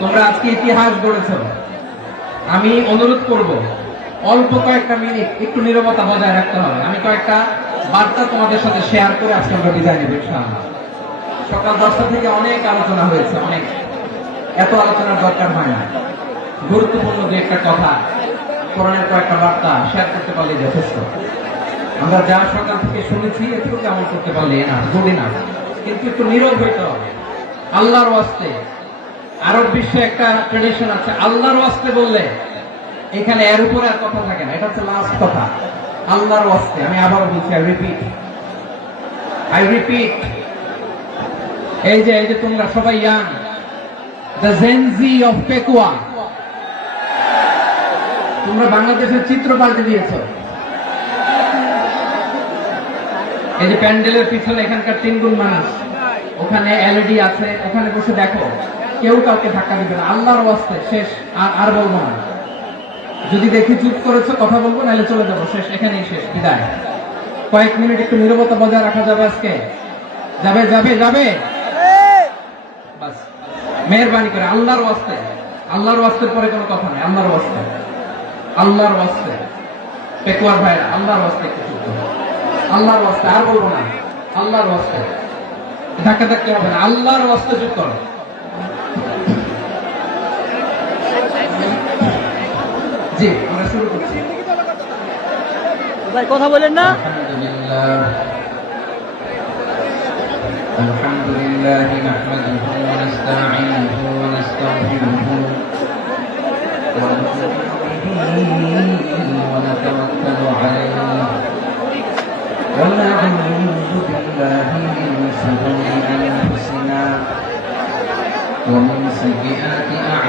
তোমরা আজকে ইতিহাস গড়েছ। আমি অনুরোধ করব, অল্প কয়েকটা মিনিট একটু নীরবতা বজায় রাখতে হবে। আমি কয়েকটা বার্তা তোমাদের সাথে শেয়ার করে আজকে আমরা বিদায় নেব সকাল দশটা থেকে অনেক আলোচনা হয়েছে, অনেক। এত আলোচনার দরকার হয় না। গুরুত্বপূর্ণ যে একটা কথা, কোরআনের কয়েকটা বার্তা শেয়ার করতে পারলে যথেষ্ট। আমরা যা সকাল থেকে শুনেছি, এটুকু কেমন করতে পারলে না জড়ি না। কিন্তু একটু নীরব হইতে হবে। আল্লাহর ওয়াস্তে আরব বিশ্বে একটা ট্রেডিশন আছে, আল্লাহর ওয়াস্তে বললে, এখানে এর উপরে আর কথা থাকে না, এটা হচ্ছে লাস্ট কথা। আল্লাহর ওয়াস্তে, আমি আবার বলছি আই রিপিট আই রিপিট এই যে এই যে তোমরা সবাই young the gen z of Pekua তোমরা বাংলাদেশের চিত্র পাল্টে দিয়েছ। এই যে প্যান্ডেলের পিছনে এখানকার তিন গুণ মানুষ, ওখানে এলইডি আছে, ওখানে বসে দেখো। কেউ কাউকে ধাক্কা দিবে না। আল্লাহর ওয়াস্তে শেষ, আর আর বলব না। যদি দেখি চুপ করেছ, কথা বলব, নাহলে চলে যাব। শেষ, এখানেই শেষ। বিদায়। কয়েক মিনিট একটু নীরবতা বজায় রাখা যাবে আজকে। যাবে যাবে যাবে। বাস। মেহরবানি করে। আল্লাহর ওয়াস্তে। আল্লাহর ওয়াস্তের পরে কোনো কথা নেই। আল্লাহর ওয়াস্তে। আল্লাহর ওয়াস্তে। পেকুয়ার ভাইরা, আল্লাহর ওয়াস্তে একটু চুপ আল্লাহর ওয়াস্তে, আর বলব না। আল্লাহর ওয়াস্তে। ধাক্কা ধাক্কি হবে না। আল্লাহর ওয়াস্তে চুপ করো। জি আমরা শুরু করছি ভাই কথা বলেন না الحمد لله الحمد لله نحمده ونستعينه ونستغفره ونؤمن به ونتوكل عليه ونعوذ بالله من شرور انفسنا ومن سيئات اعمالنا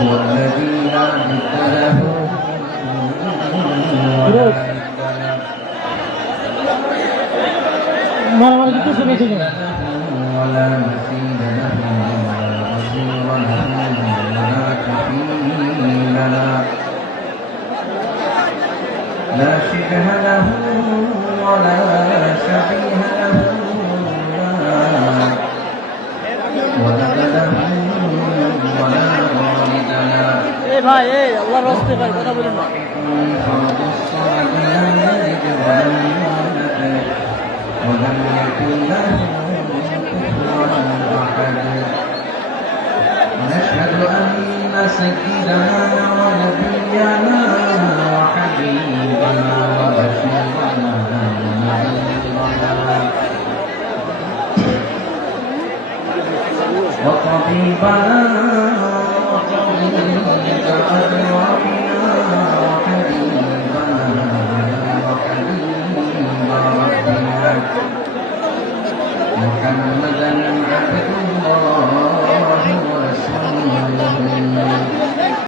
والذي لا ند له ولا مثيل له ولا نصير له ولا كفيل له لا شبه له ولا شبيه له ভাই এই আল্লাহর রাস্তে ভাই কথা বলেন না فرد الصمد لم يلد ولم يولد ولم يكن له كفوا احد ونشهد ان سيدنا ونبينا وحبيبنا وبشيرنا محمدا عبد الله ورسوله